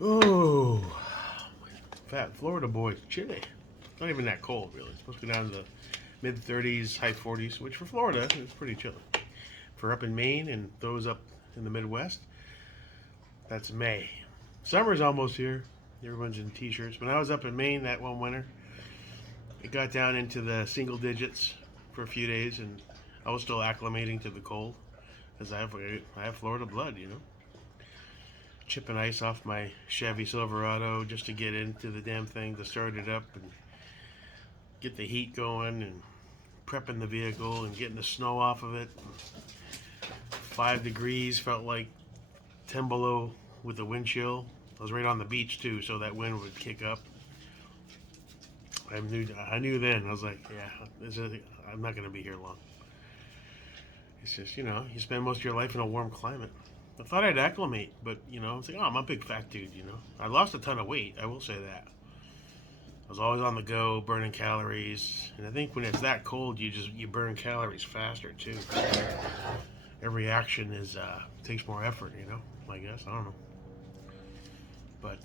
Oh, fat Florida boys, chilly. Not even that cold, really. It's supposed to go down to the mid 30s, high 40s, which for Florida is pretty chilly. For up in Maine and those up in the Midwest, that's May. Summer's almost here. Everyone's in t-shirts. When I was up in Maine that one winter, it got down into the single digits for a few days, and I was still acclimating to the cold because I have Florida blood, you know. Chipping ice off my Chevy Silverado just to get into the damn thing to start it up and get the heat going and prepping the vehicle and getting the snow off of it. 5 degrees felt like 10 below with the wind chill. I was right on the beach too, so that wind would kick up. I knew then. I was like, yeah, I'm not gonna be here long. It's just you spend most of your life in a warm climate. I thought I'd acclimate, but I was like, oh, I'm a big fat dude. I lost a ton of weight. I will say that. I was always on the go, burning calories, and I think when it's that cold, you burn calories faster too. Every action takes more effort. I guess I don't know, but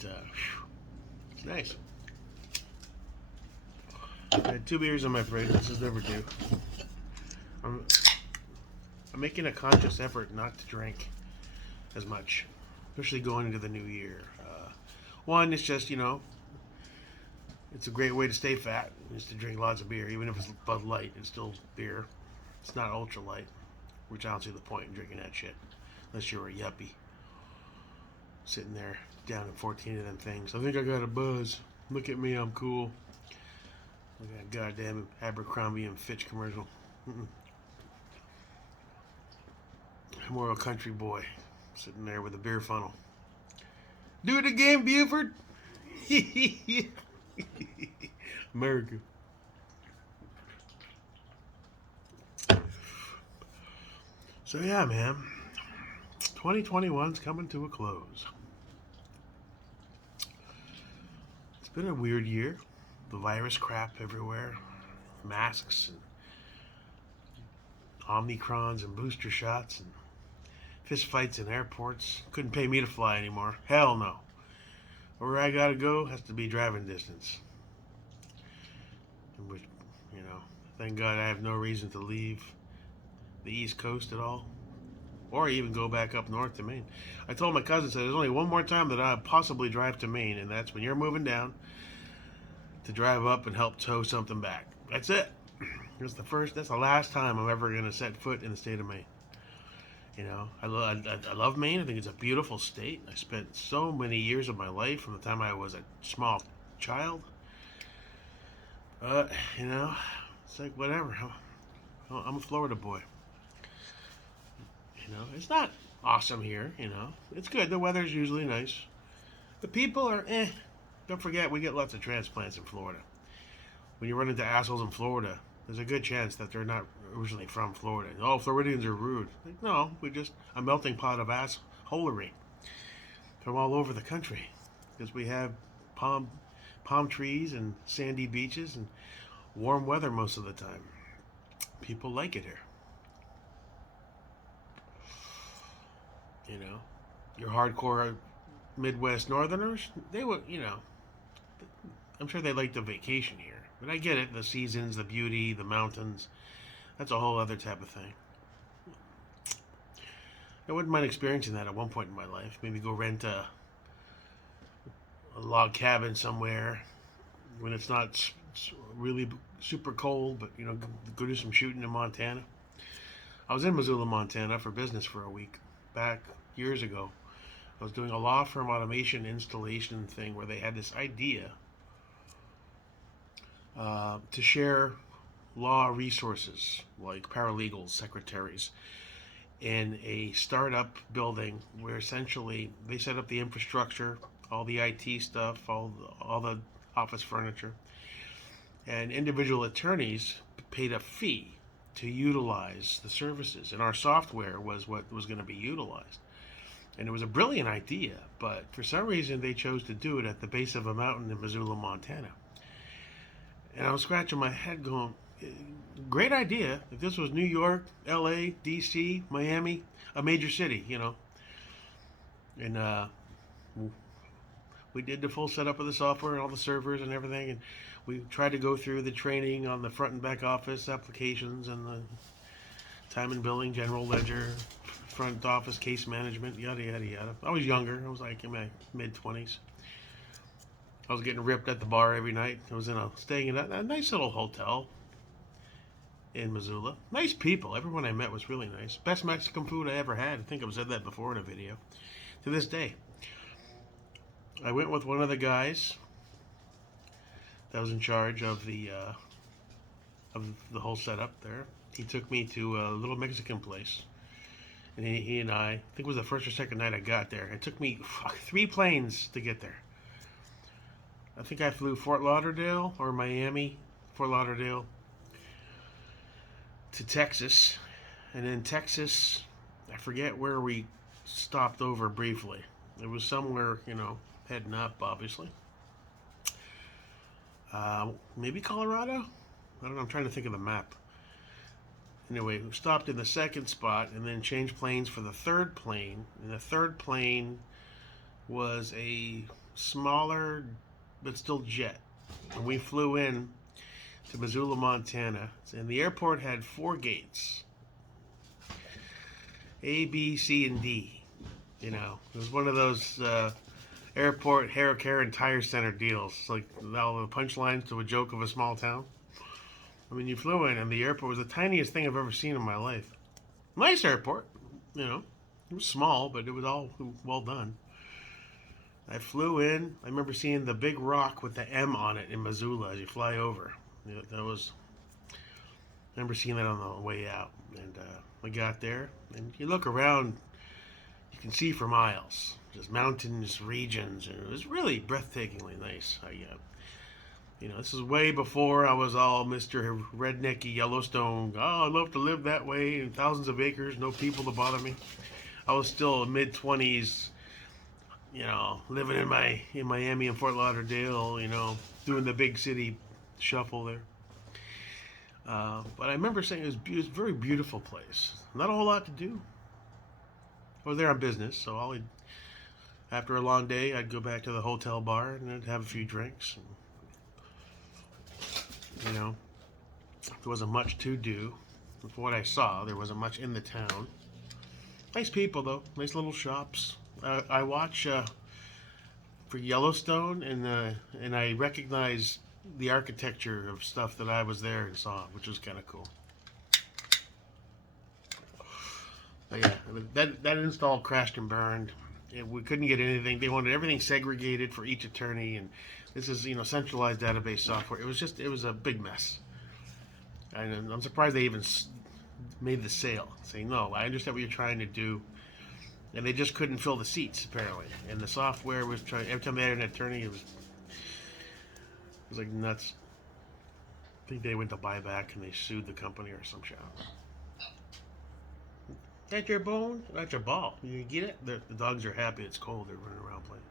it's nice. I had 2 beers in my fridge. This is overdue. I'm, I'm making a conscious effort not to drink as much, especially going into the new year. One, it's just it's a great way to stay fat. Is to drink lots of beer, even if it's Bud Light. It's still beer. It's not ultra light, which I don't see the point in drinking that shit unless you're a yuppie sitting there down in 14 of them things. I think I got a buzz. Look at me, I'm cool. Look at that goddamn Abercrombie and Fitch commercial. Mm-mm. I'm more a country boy sitting there with a beer funnel. Do it again, Buford. America. So yeah, man. 2021's coming to a close. It's been a weird year. The virus crap everywhere. Masks and Omicrons and booster shots and fist fights in airports. Couldn't pay me to fly anymore. Hell no. Where I gotta go has to be driving distance. Which, you know, thank God I have no reason to leave the East Coast at all, or even go back up north to Maine. I told my cousin, said there's only one more time that I possibly drive to Maine, and that's when you're moving down to drive up and help tow something back. That's it. That's the last time I'm ever gonna set foot in the state of Maine. I love Maine. I think it's a beautiful state. I spent so many years of my life from the time I was a small child. But it's like whatever. I'm a Florida boy. It's not awesome here. It's good. The weather's usually nice. The people are eh. Don't forget, we get lots of transplants in Florida. When you run into assholes in Florida, there's a good chance that they're not originally from Florida. Oh, Floridians are rude. Like, no, we're just a melting pot of assholery from all over the country because we have palm trees and sandy beaches and warm weather most of the time. People like it here. You know, your hardcore Midwest Northerners, they would, I'm sure they like the vacation here. But I get it, the seasons, the beauty, the mountains. That's a whole other type of thing. I wouldn't mind experiencing that at one point in my life. Maybe go rent a log cabin somewhere when it's not really super cold, but go do some shooting in Montana. I was in Missoula, Montana for business for a week back years ago. I was doing a law firm automation installation thing where they had this idea to share law resources like paralegals, secretaries, in a startup building where essentially they set up the infrastructure, all the IT stuff, all the office furniture, and individual attorneys paid a fee to utilize the services, and our software was what was going to be utilized. And it was a brilliant idea, but for some reason they chose to do it at the base of a mountain in Missoula, Montana. And I was scratching my head going, great idea. If this was New York, LA, DC, Miami, a major city, and We did the full setup of the software and all the servers and everything, and we tried to go through the training on the front and back office applications and the time and billing, general ledger, front office case management, yada yada yada. I was younger. I was like in my mid-20s. I was getting ripped at the bar every night. I was staying in a nice little hotel in Missoula. Nice people. Everyone I met was really nice. Best Mexican food I ever had. I think I've said that before in a video. To this day. I went with one of the guys that was in charge of the whole setup there. He took me to a little Mexican place. And he and I think it was the first or second night I got there. It took me 3 planes to get there. I think I flew Fort Lauderdale or Miami, Fort Lauderdale to Texas. And in Texas, I forget where we stopped over briefly. It was somewhere, heading up, obviously. Maybe Colorado? I don't know, I'm trying to think of the map. Anyway, we stopped in the second spot and then changed planes for the third plane. And the third plane was a smaller but still jet. And we flew in to Missoula, Montana. And the airport had 4 gates. A, B, C, and D. It was one of those airport hair care and tire center deals. It's like all the punchlines to a joke of a small town. I mean, you flew in, and the airport was the tiniest thing I've ever seen in my life. Nice airport, It was small, but it was all well done. I flew in. I remember seeing the big rock with the M on it in Missoula as you fly over. I remember seeing that on the way out. And I got there, and you look around, you can see for miles. Just mountainous regions, and it was really breathtakingly nice. This is way before I was all Mr. Rednecky Yellowstone. Oh, I'd love to live that way, in thousands of acres, no people to bother me. I was still mid-20s, living in Miami and Fort Lauderdale, doing the big city shuffle there. But I remember saying it was a very beautiful place. Not a whole lot to do. I was there on business, so after a long day, I'd go back to the hotel bar and I'd have a few drinks. And, there wasn't much to do. From what I saw, there wasn't much in the town. Nice people, though. Nice little shops. I watch for Yellowstone, and I recognize the architecture of stuff that I was there and saw, which was kind of cool. But yeah, that install crashed and burned. We couldn't get anything. They wanted everything segregated for each attorney, and this is centralized database software. It was a big mess. And I'm surprised they even made the sale. Saying, no, I understand what you're trying to do. And they just couldn't fill the seats, apparently. And the software was trying, every time they had an attorney, it was like nuts. I think they went to buyback and they sued the company or some shit. That's your bone? That's your ball. You get it? The dogs are happy. It's cold. They're running around playing.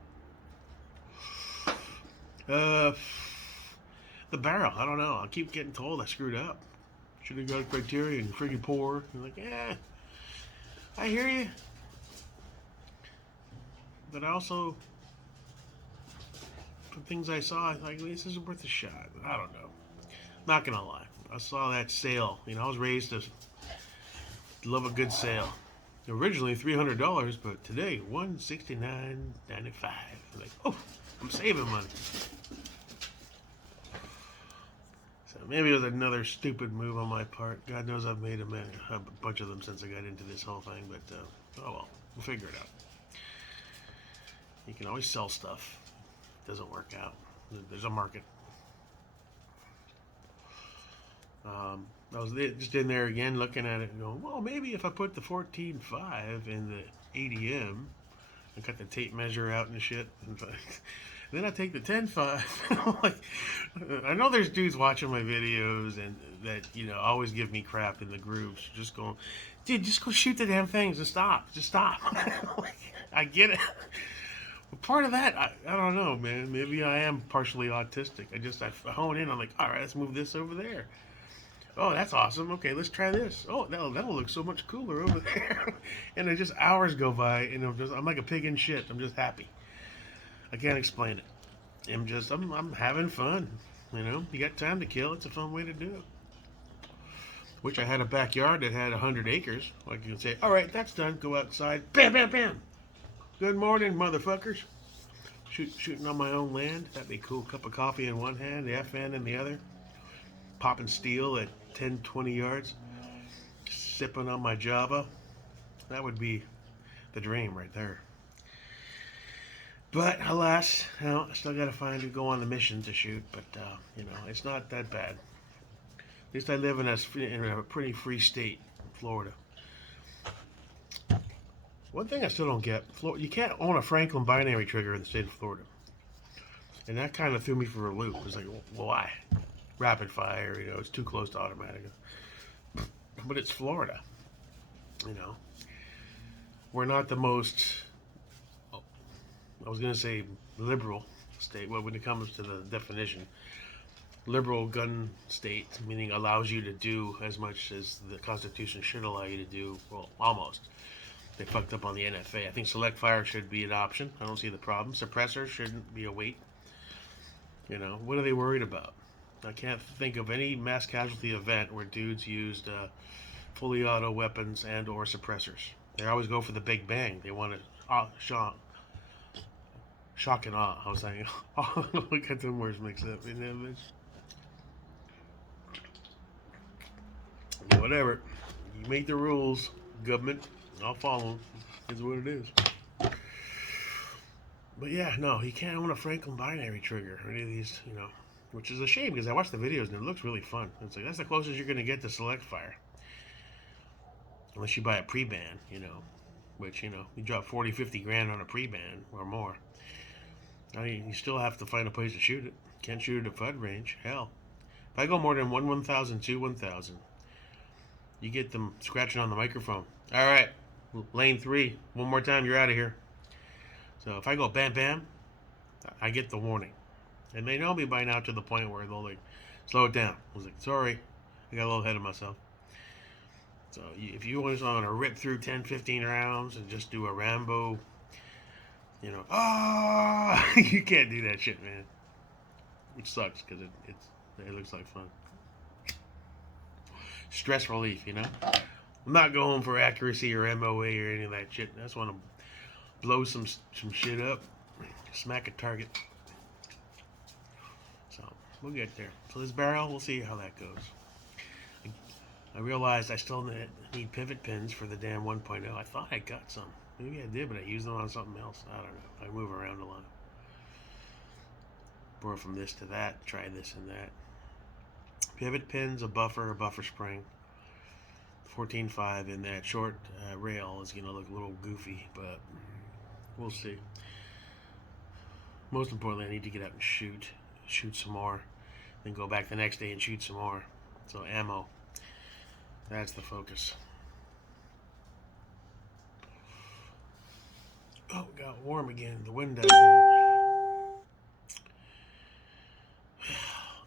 The barrel. I don't know. I keep getting told I screwed up. Should have got a Criterion. Freaking poor. I'm like, yeah. I hear you. But I also, from things I saw, I thought, this isn't worth a shot. I don't know. Not gonna lie. I saw that sale. I was raised to love a good sale. Originally $300, but today $169.95. Like, oh, I'm saving money. So maybe it was another stupid move on my part. God knows I've made a bunch of them since I got into this whole thing, but oh well, we'll figure it out. You can always sell stuff. It doesn't work out. There's a market. I was just in there again looking at it and going, well, maybe if I put the 14.5 in the ADM and cut the tape measure out and shit, and then I take the 10.5. Like, I know there's dudes watching my videos and that, always give me crap in the groups. Just going, dude, just go shoot the damn things and stop. Just stop. Like, I get it. But part of that, I don't know, man. Maybe I am partially autistic. I hone in. I'm like, all right, let's move this over there. Oh, that's awesome. Okay, let's try this. Oh, that'll look so much cooler over there. And then just hours go by, and I'm like a pig in shit. I'm just happy. I can't explain it. I'm having fun. You know, you got time to kill. It's a fun way to do it. Wish I had a backyard that had 100 acres. Like you can say, all right, that's done. Go outside. Bam, bam, bam. Good morning, motherfuckers. Shooting on my own land. That'd be cool. Cup of coffee in one hand, the FN in the other. Popping steel at 10, 20 yards. Sipping on my Java. That would be the dream right there. But alas, you know, I still got to find and go on the mission to shoot. But you know, it's not that bad. At least I live in a pretty free state, Florida. One thing I still don't get: you can't own a Franklin binary trigger in the state of Florida, and that kind of threw me for a loop. It was like, well, why? Rapid fire, you know, it's too close to automatic. But it's Florida, you know. We're not the most, I was going to say liberal state. Well, when it comes to the definition, liberal gun state, meaning allows you to do as much as the Constitution should allow you to do. Well, almost. They fucked up on the NFA. I think select fire should be an option. I don't see the problem. Suppressor shouldn't be a weight. You know, what are they worried about? I can't think of any mass casualty event where dudes used fully auto weapons and or suppressors. They always go for the big bang. They want to shock and awe. I was saying, look at them words mixed up. Whatever. You make the rules, government. I'll follow them. Is what it is. But yeah, no, he can't own a Franklin binary trigger or any of these, you know, which is a shame because I watched the videos and it looks really fun. It's like that's the closest you're going to get to select fire. Unless you buy a pre-ban, you know, which, you know, you drop 40, 50 grand on a pre-ban or more. I mean, you still have to find a place to shoot it. Can't shoot it at FUD range. Hell, if I go more than 1,000, 1,000, you get them scratching on the microphone. All right, lane 3, one more time, you're out of here. So if I go bam, bam, I get the warning. And they know me by now to the point where they'll like, slow it down. I was like, sorry, I got a little ahead of myself. So if you want to rip through 10, 15 rounds and just do a Rambo, you know, you can't do that shit, man. Which sucks because it looks like fun. Stress relief, you know. I'm not going for accuracy or MOA or any of that shit. I just want to blow some shit up, smack a target. So we'll get there. So this barrel, we'll see how that goes. I realized I still need pivot pins for the damn 1.0. I thought I got some. Maybe I did, but I used them on something else. I don't know. I move around a lot. Borrow from this to that. Try this and that. Pivot pins, a buffer spring. 14.5 and that short rail is going to look a little goofy, but we'll see. Most importantly, I need to get out and shoot some more, then go back the next day and shoot some more. So ammo, that's the focus. Oh, it got warm again. The wind died.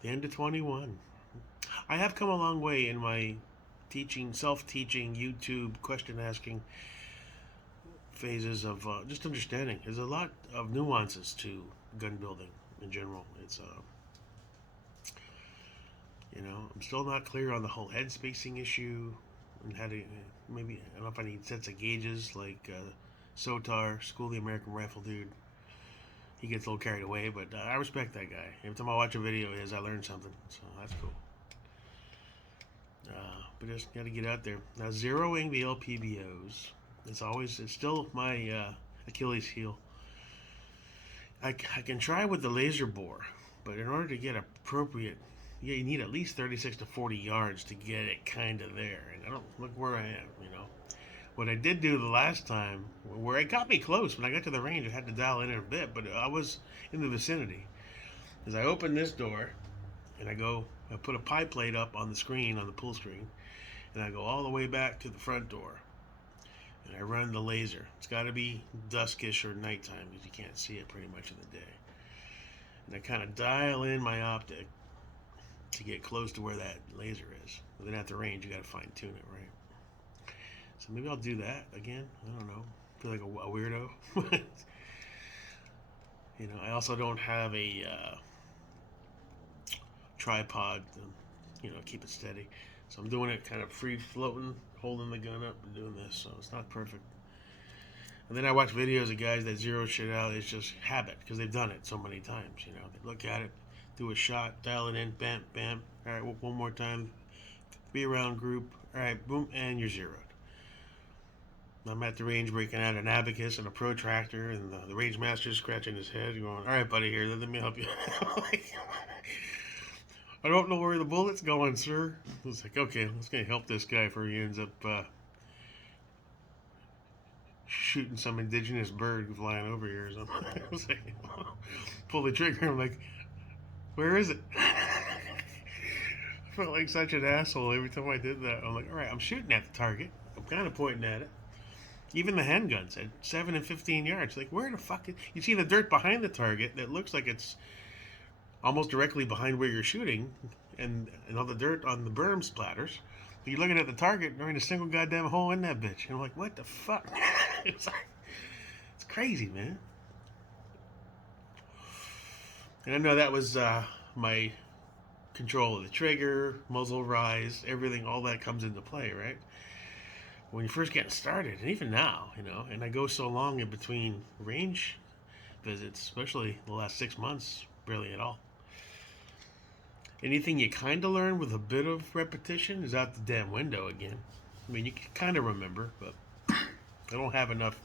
The end of 21. I have come a long way in my self-teaching, YouTube question-asking phases of just understanding. There's a lot of nuances to gun building in general. It's you know, I'm still not clear on the whole head spacing issue and how to maybe I don't know if I need sets of gauges like Sotar, School of the American Rifle dude. He gets a little carried away, but I respect that guy. Every time I watch a video of his, I learn something, so that's cool. But just got to get out there. Now, zeroing the LPBOs it's still my Achilles heel. I can try with the laser bore, but in order to get appropriate, you need at least 36 to 40 yards to get it kind of there. And I don't look where I am, you know. What I did do the last time, where it got me close, when I got to the range, I had to dial in a bit, but I was in the vicinity. As I open this door, and I put a pie plate up on the screen, on the pull screen, and I go all the way back to the front door, and I run the laser. It's got to be duskish or nighttime because you can't see it pretty much in the day. And I kind of dial in my optic to get close to where that laser is. But then at the range, you got to fine tune it, right? So maybe I'll do that again. I don't know. I feel like a weirdo. You know, I also don't have a tripod to, you know, keep it steady. So I'm doing it kind of free floating, holding the gun up and doing this. So it's not perfect. And then I watch videos of guys that zero shit out. It's just habit because they've done it so many times. You know, they look at it, do a shot, dial it in, bam, bam. All right, one more time. Be around group. All right, boom, and you're zeroed. I'm at the range breaking out an abacus and a protractor, and the range master's scratching his head, going, "All right, buddy, here, let me help you." I don't know where the bullet's going, sir. I was like, okay, let's gonna help this guy before he ends up shooting some indigenous bird flying over here or something. I was like, pull the trigger. I'm like, where is it? I felt like such an asshole every time I did that. I'm like, all right, I'm shooting at the target. I'm kind of pointing at it. Even the handguns at 7 and 15 yards. Like, where the fuck is... You see the dirt behind the target that looks like it's almost directly behind where you're shooting, and all the dirt on the berm splatters. But you're looking at the target, and there ain't a single goddamn hole in that bitch. And I'm like, what the fuck? it's crazy, man. And I know that was my control of the trigger, muzzle rise, everything, all that comes into play, right? When you're first getting started, and even now, you know, and I go so long in between range visits, especially the last 6 months, barely at all. Anything you kind of learn with a bit of repetition is out the damn window again. I mean, you can kind of remember, but I don't have enough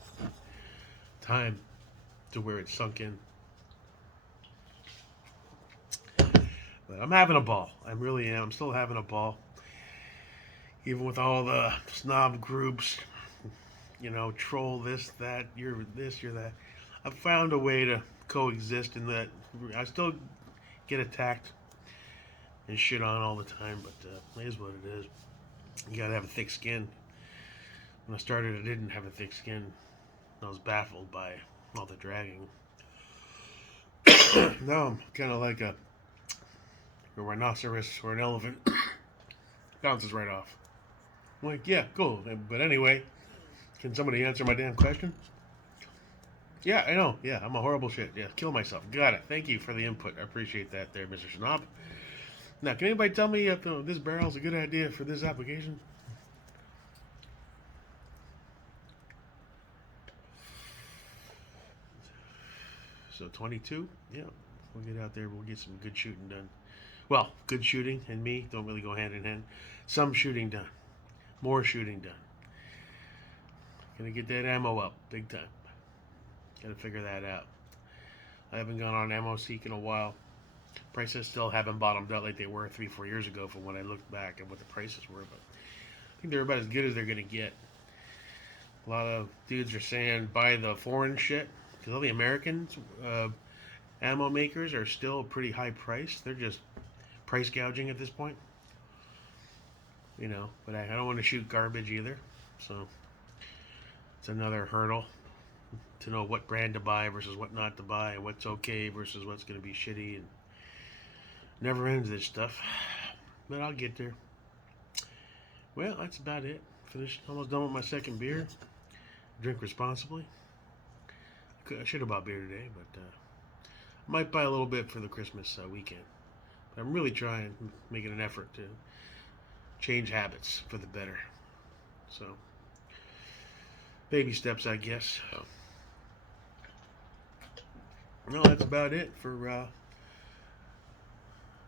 time to where it's sunk in. But I'm having a ball. I really am. I'm still having a ball. Even with all the snob groups, you know, troll this, that, you're this, you're that. I've found a way to coexist in that I still get attacked and shit on all the time, but it is what it is. You gotta have a thick skin. When I started, I didn't have a thick skin. I was baffled by all the dragging. Now I'm kind of like a rhinoceros or an elephant. Bounces right off. I'm like, yeah, cool. But anyway, can somebody answer my damn question? Yeah, I know. Yeah, I'm a horrible shit. Yeah, kill myself. Got it. Thank you for the input. I appreciate that there, Mr. Schnob. Now, can anybody tell me if this barrel is a good idea for this application? So 22? Yeah. We'll get out there. We'll get some good shooting done. Well, good shooting and me don't really go hand in hand. Some shooting done. More shooting done. Gonna get that ammo up big time. Gotta figure that out. I haven't gone on ammo seek in a while. Prices still haven't bottomed out like they were 3-4 years ago from when I looked back at what the prices were, but I think they're about as good as they're gonna get. A lot of dudes are saying buy the foreign shit because all the Americans ammo makers are still pretty high priced. They're just price gouging at this point, you know. But I don't want to shoot garbage either, so it's another hurdle to know what brand to buy versus what not to buy, and what's okay versus what's going to be shitty, and never ends this stuff. But I'll get there. Well, that's about it. Finished, almost done with my second beer. Drink responsibly. I should have bought beer today, but I might buy a little bit for the Christmas weekend. But I'm really trying, making an effort to change habits for the better. So, baby steps, I guess. No, that's about it for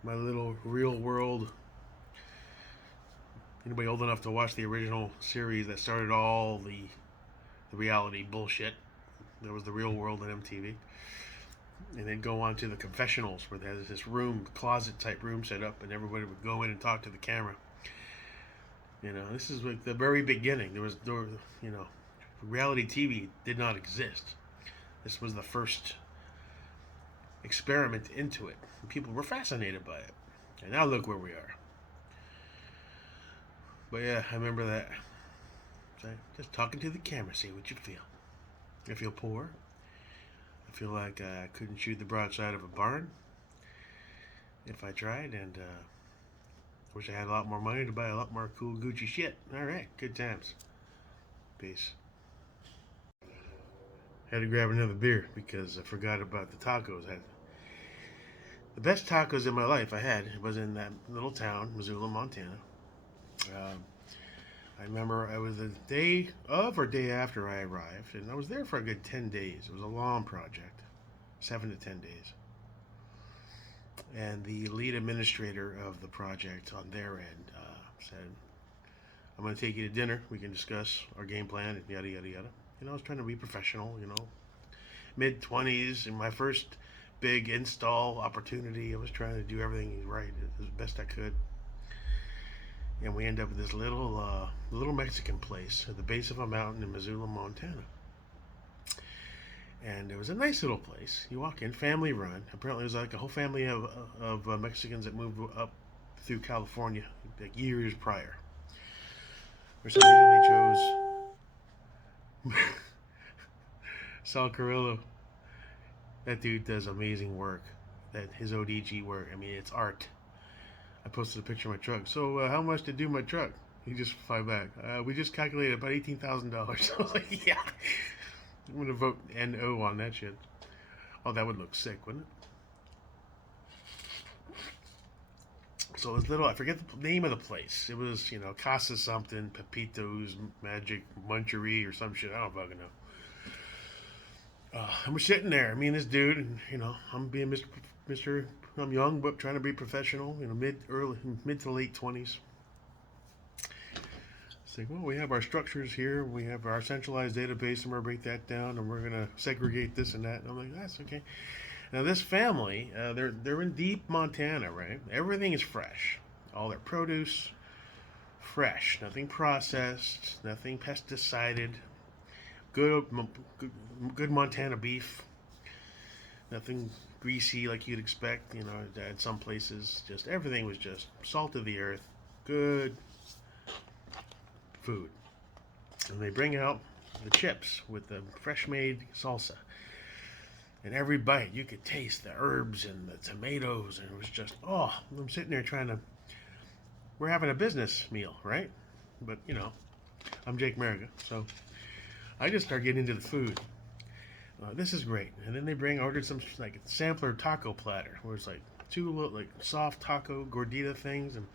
my little real world. Anybody old enough to watch the original series that started all the reality bullshit? That was the real world on MTV. And then go on to the confessionals where there's this room, closet type room set up, and everybody would go in and talk to the camera. You know, this is like the very beginning. There was, you know, reality TV did not exist. This was the first experiment into it. And people were fascinated by it. And now look where we are. But yeah, I remember that. So just talking to the camera, see what you feel. I feel poor. I feel like I couldn't shoot the broadside of a barn if I tried, and wish I had a lot more money to buy a lot more cool Gucci shit. All right, good times. Peace. had to grab another beer because I forgot about the tacos. The best tacos in my life I had was in that little town, Missoula, Montana. Um, I remember I was the day of or day after I arrived, and I was there for a good 10 days. It was a long project, 7 to 10 days. And the lead administrator of the project on their end said, I'm going to take you to dinner. We can discuss our game plan and yada, yada, yada. I was trying to be professional, mid 20s, and my first big install opportunity. I was trying to do everything right as best I could. And we end up at this little Mexican place at the base of a mountain in Missoula, Montana. And it was a nice little place. You walk in, family run. Apparently, it was like a whole family of Mexicans that moved up through California like years prior. For some reason, they chose Sal Carrillo. That dude does amazing work. That his ODG work. I mean, it's art. I posted a picture of my truck. So, how much to do my truck? He just fired back. We just calculated about $18,000. I was like, yeah. I'm gonna vote NO on that shit. Oh, that would look sick, wouldn't it? So it was little. I forget the name of the place. It was, Casa something, Pepito's Magic Munchery or some shit. I don't fucking know. And we're sitting there, me and this dude, and I'm being Mr. I'm young but trying to be professional. Mid to late 20s. It's like, well, we have our structures here. We have our centralized database, and we're gonna break that down, and we're gonna segregate this and that. And I'm like, that's okay. Now this family, they're in deep Montana, right? Everything is fresh. All their produce, fresh. Nothing processed. Nothing pesticided. Good Montana beef. Nothing greasy like you'd expect. At some places, just everything was just salt of the earth. Good food. And they bring out the chips with the fresh made salsa. And every bite you could taste the herbs and the tomatoes, and it was just, I'm sitting there we're having a business meal, right? But I'm Jake Mariga, so I just start getting into the food. This is great. And then they ordered some like sampler taco platter, where it's like two like soft taco gordita things and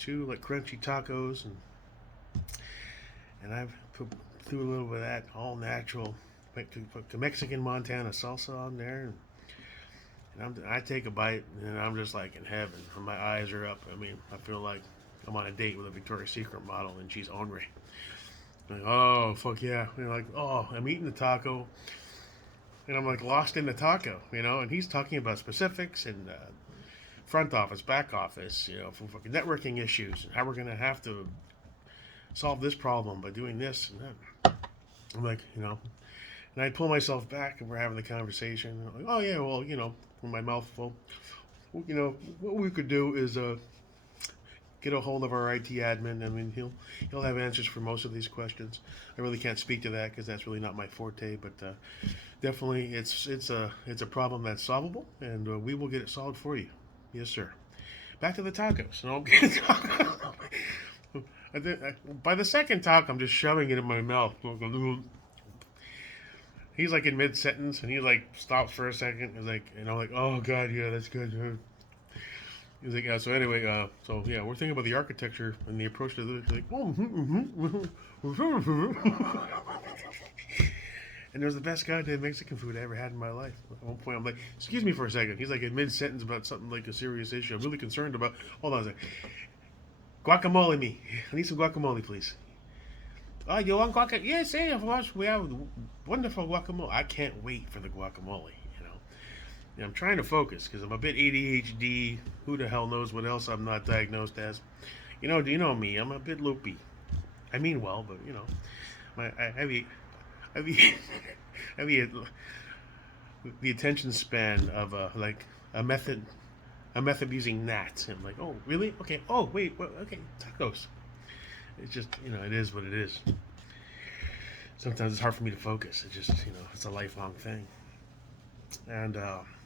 two like crunchy tacos, and I've threw a little bit of that all natural Mexican Montana salsa on there, and I take a bite, and I'm just like in heaven. My eyes are up. I mean, I feel like I'm on a date with a Victoria's Secret model, and she's ornery. Like, oh fuck yeah! I'm eating the taco, and I'm like lost in the taco, And he's talking about specifics and front office, back office, for fucking networking issues, and how we're gonna have to solve this problem by doing this and that. I'm like, and I'd pull myself back, and we're having the conversation. I'm like, oh yeah, well, with my mouth full, what we could do is get a hold of our IT admin. I mean, he'll have answers for most of these questions. I really can't speak to that because that's really not my forte, but definitely it's a problem that's solvable, and we will get it solved for you. Yes, sir. Back to the tacos. No, I'm kidding. By the second taco, I'm just shoving it in my mouth. He's like in mid sentence, and he like stops for a second. He's like, and I'm like, oh god, yeah, that's good. He's like, yeah. So anyway, so yeah, we're thinking about the architecture and the approach to this. Like, and it was the best goddamn Mexican food I ever had in my life. At one point, I'm like, excuse me for a second. He's like in mid sentence about something like a serious issue. I'm really concerned about. Hold on a second. Guacamole me. I need some guacamole, please. Oh, you want guacamole? Yes, of course. We have wonderful guacamole. I can't wait for the guacamole, And I'm trying to focus because I'm a bit ADHD. Who the hell knows what else I'm not diagnosed as? Do you know me? I'm a bit loopy. I mean well, but, I have the attention span of a method using gnat. I'm like, oh, really? Okay. Oh, wait. Well, okay. Tacos. It's just, it is what it is. Sometimes it's hard for me to focus. It's just, it's a lifelong thing. And,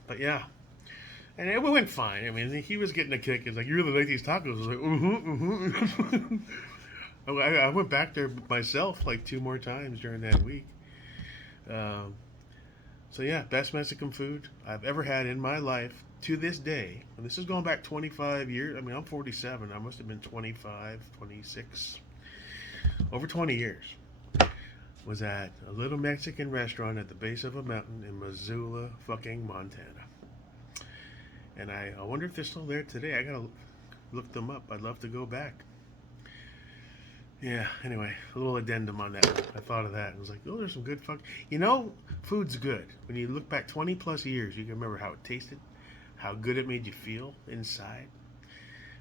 but yeah. And it went fine. I mean, he was getting a kick. He's like, you really like these tacos? I was like, I went back there myself like 2 more times during that week. So yeah, best Mexican food I've ever had in my life to this day. And this is going back 25 years. I mean, I'm 47. I must have been 25, 26, over 20 years. Was at a little Mexican restaurant at the base of a mountain in Missoula, fucking Montana. And I wonder if they're still there today. I gotta look them up. I'd love to go back. Yeah, anyway, a little addendum on that. I thought of that. I was like, oh, there's some good fuck. You know, food's good. When you look back 20 plus years, you can remember how it tasted, how good it made you feel inside.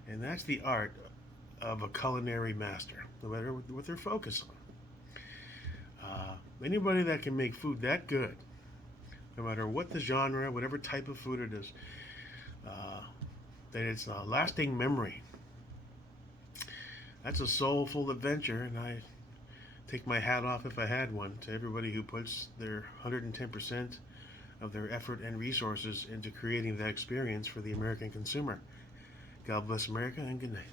And that's the art of a culinary master, no matter what they're focused on. Anybody that can make food that good, no matter what the genre, whatever type of food it is, uh, that it's a lasting memory. That's a soulful adventure, and I take my hat off if I had one to everybody who puts their 110% of their effort and resources into creating that experience for the American consumer. God bless America and good night.